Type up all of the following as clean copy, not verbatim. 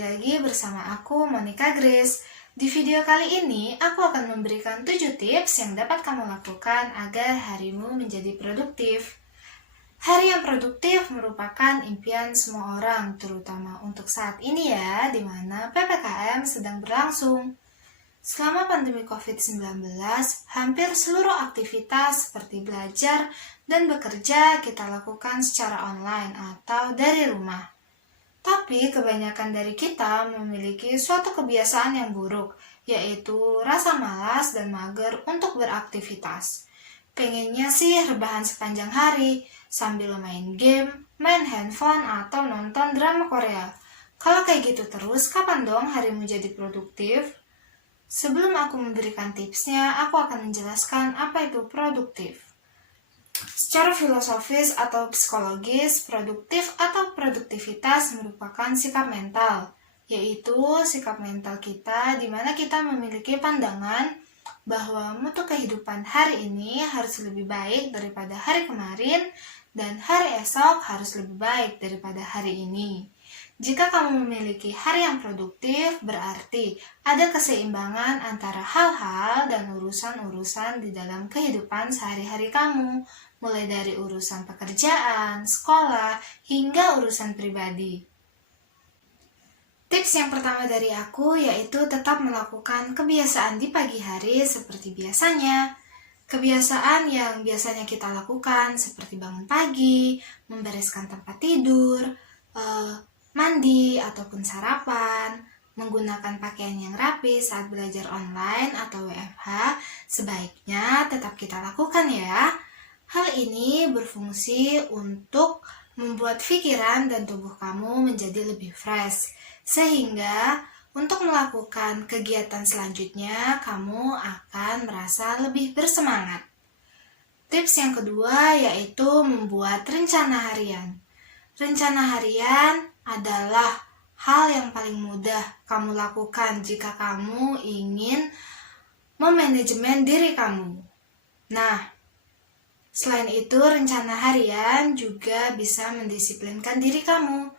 kembali lagi bersama aku, Monica Grace. Di video kali ini, aku akan memberikan 7 tips yang dapat kamu lakukan agar harimu menjadi produktif. Hari yang produktif merupakan impian semua orang, terutama untuk saat ini ya, di mana PPKM sedang berlangsung. Selama pandemi COVID-19, hampir seluruh aktivitas seperti belajar dan bekerja kita lakukan secara online atau dari rumah. Tapi kebanyakan dari kita memiliki suatu kebiasaan yang buruk, yaitu rasa malas dan mager untuk beraktivitas. Pengennya sih rebahan sepanjang hari, sambil main game, main handphone, atau nonton drama Korea. Kalau kayak gitu terus, kapan dong harimu jadi produktif? Sebelum aku memberikan tipsnya, aku akan menjelaskan apa itu produktif. Secara filosofis atau psikologis, produktif atau produktivitas merupakan sikap mental, yaitu sikap mental kita di mana kita memiliki pandangan bahwa mutu kehidupan hari ini harus lebih baik daripada hari kemarin dan hari esok harus lebih baik daripada hari ini. Jika kamu memiliki hari yang produktif, berarti ada keseimbangan antara hal-hal dan urusan-urusan di dalam kehidupan sehari-hari kamu, mulai dari urusan pekerjaan, sekolah, hingga urusan pribadi. Tips yang pertama dari aku yaitu tetap melakukan kebiasaan di pagi hari seperti biasanya. Kebiasaan yang biasanya kita lakukan seperti bangun pagi, membereskan tempat tidur, mandi ataupun sarapan, menggunakan pakaian yang rapi saat belajar online atau WFH, sebaiknya tetap kita lakukan ya. Hal ini berfungsi untuk membuat pikiran dan tubuh kamu menjadi lebih fresh, sehingga untuk melakukan kegiatan selanjutnya kamu akan merasa lebih bersemangat. Tips yang kedua yaitu membuat rencana harian. Rencana harian adalah hal yang paling mudah kamu lakukan jika kamu ingin memanajemen diri kamu. Nah, selain itu rencana harian juga bisa mendisiplinkan diri kamu.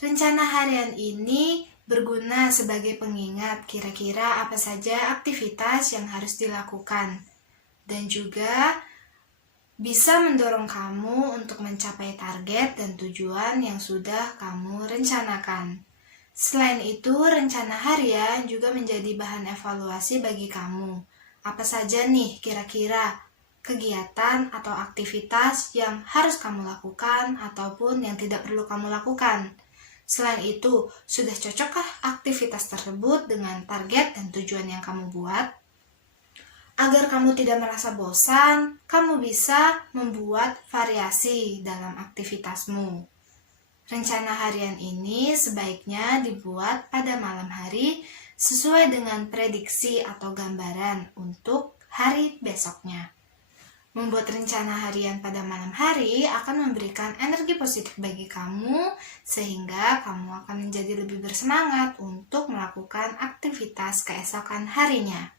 Rencana harian ini berguna sebagai pengingat kira-kira apa saja aktivitas yang harus dilakukan dan juga bisa mendorong kamu untuk mencapai target dan tujuan yang sudah kamu rencanakan. Selain itu, rencana harian juga menjadi bahan evaluasi bagi kamu. Apa saja nih kira-kira kegiatan atau aktivitas yang harus kamu lakukan ataupun yang tidak perlu kamu lakukan. Selain itu, sudah cocokkah aktivitas tersebut dengan target dan tujuan yang kamu buat? Agar kamu tidak merasa bosan, kamu bisa membuat variasi dalam aktivitasmu. Rencana harian ini sebaiknya dibuat pada malam hari sesuai dengan prediksi atau gambaran untuk hari besoknya. Membuat rencana harian pada malam hari akan memberikan energi positif bagi kamu sehingga kamu akan menjadi lebih bersemangat untuk melakukan aktivitas keesokan harinya.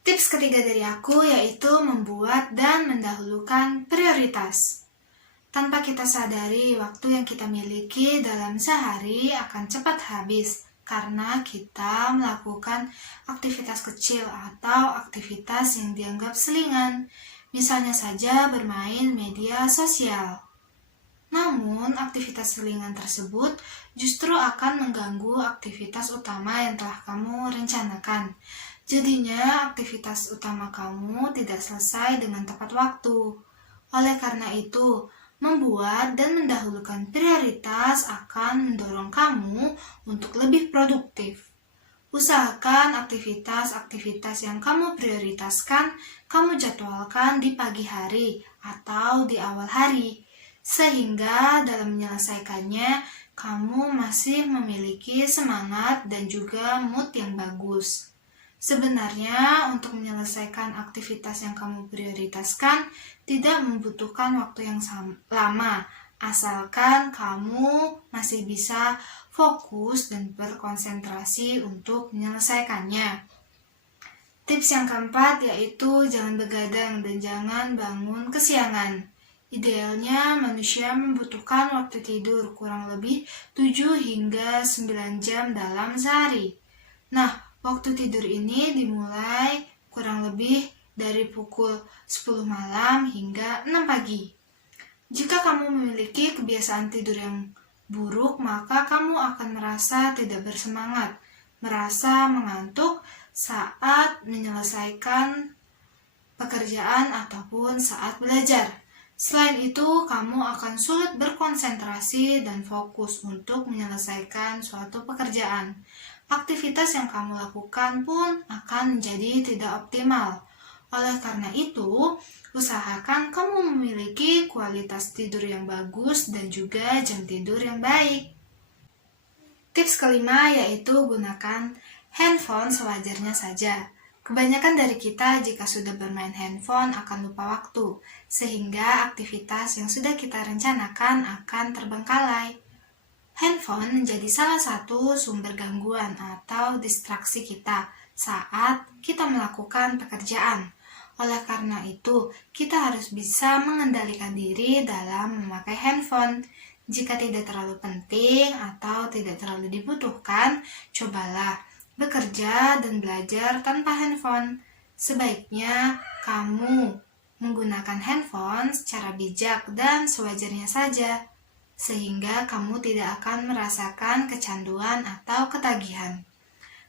Tips ketiga dari aku yaitu membuat dan mendahulukan prioritas. Tanpa kita sadari, waktu yang kita miliki dalam sehari akan cepat habis karena kita melakukan aktivitas kecil atau aktivitas yang dianggap selingan, misalnya saja bermain media sosial. Namun, aktivitas selingan tersebut justru akan mengganggu aktivitas utama yang telah kamu rencanakan. Jadinya, aktivitas utama kamu tidak selesai dengan tepat waktu. Oleh karena itu, membuat dan mendahulukan prioritas akan mendorong kamu untuk lebih produktif. Usahakan aktivitas-aktivitas yang kamu prioritaskan, kamu jadwalkan di pagi hari atau di awal hari, sehingga dalam menyelesaikannya, kamu masih memiliki semangat dan juga mood yang bagus. Sebenarnya, untuk menyelesaikan aktivitas yang kamu prioritaskan tidak membutuhkan waktu yang lama, asalkan kamu masih bisa fokus dan berkonsentrasi untuk menyelesaikannya. Tips yang keempat yaitu jangan begadang dan jangan bangun kesiangan. Idealnya manusia membutuhkan waktu tidur kurang lebih 7 hingga 9 jam dalam sehari. Nah, waktu tidur ini dimulai kurang lebih dari pukul 10 malam hingga 6 pagi. Jika kamu memiliki kebiasaan tidur yang buruk, maka kamu akan merasa tidak bersemangat, merasa mengantuk saat menyelesaikan pekerjaan ataupun saat belajar. Selain itu, kamu akan sulit berkonsentrasi dan fokus untuk menyelesaikan suatu pekerjaan. Aktivitas yang kamu lakukan pun akan menjadi tidak optimal. Oleh karena itu, usahakan kamu memiliki kualitas tidur yang bagus dan juga jam tidur yang baik. Tips kelima yaitu gunakan handphone sewajarnya saja. Kebanyakan dari kita jika sudah bermain handphone akan lupa waktu, sehingga aktivitas yang sudah kita rencanakan akan terbengkalai. Handphone menjadi salah satu sumber gangguan atau distraksi kita saat kita melakukan pekerjaan. Oleh karena itu, kita harus bisa mengendalikan diri dalam memakai handphone. Jika tidak terlalu penting atau tidak terlalu dibutuhkan, cobalah bekerja dan belajar tanpa handphone. Sebaiknya kamu menggunakan handphone secara bijak dan sewajarnya saja, sehingga kamu tidak akan merasakan kecanduan atau ketagihan.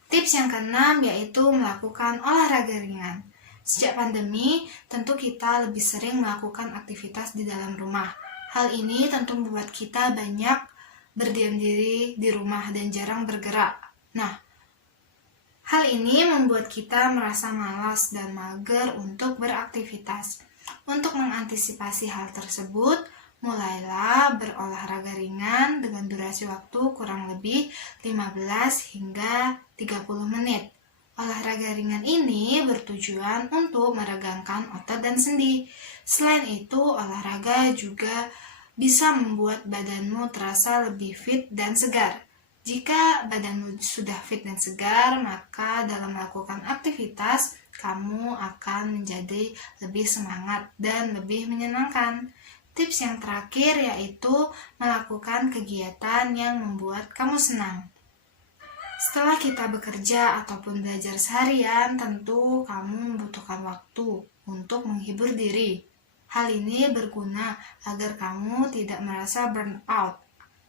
Tips yang keenam yaitu melakukan olahraga ringan. Sejak pandemi, tentu kita lebih sering melakukan aktivitas di dalam rumah. Hal ini tentu membuat kita banyak berdiam diri di rumah dan jarang bergerak. Nah, hal ini membuat kita merasa malas dan mager untuk beraktivitas. Untuk mengantisipasi hal tersebut, mulailah berolahraga ringan dengan durasi waktu kurang lebih 15 hingga 30 menit. Olahraga ringan ini bertujuan untuk meregangkan otot dan sendi. Selain itu, olahraga juga bisa membuat badanmu terasa lebih fit dan segar. Jika badanmu sudah fit dan segar, maka dalam melakukan aktivitas, kamu akan menjadi lebih semangat dan lebih menyenangkan. Tips yang terakhir yaitu melakukan kegiatan yang membuat kamu senang. Setelah kita bekerja ataupun belajar seharian, tentu kamu membutuhkan waktu untuk menghibur diri. Hal ini berguna agar kamu tidak merasa burnout.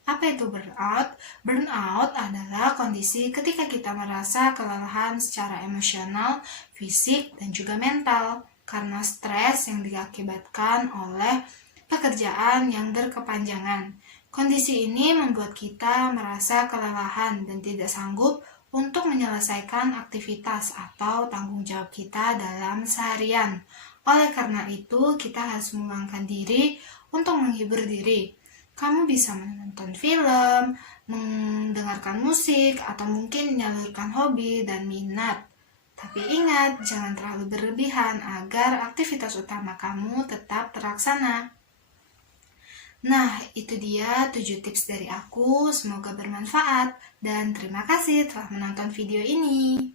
Apa itu burnout? Burnout adalah kondisi ketika kita merasa kelelahan secara emosional, fisik, dan juga mental karena stres yang diakibatkan oleh pekerjaan yang berkepanjangan. Kondisi ini membuat kita merasa kelelahan dan tidak sanggup untuk menyelesaikan aktivitas atau tanggung jawab kita dalam seharian. Oleh karena itu, kita harus meluangkan diri untuk menghibur diri. Kamu bisa menonton film, mendengarkan musik, atau mungkin menyalurkan hobi dan minat. Tapi ingat, jangan terlalu berlebihan agar aktivitas utama kamu tetap terlaksana. Nah, itu dia 7 tips dari aku. Semoga bermanfaat. Dan terima kasih telah menonton video ini.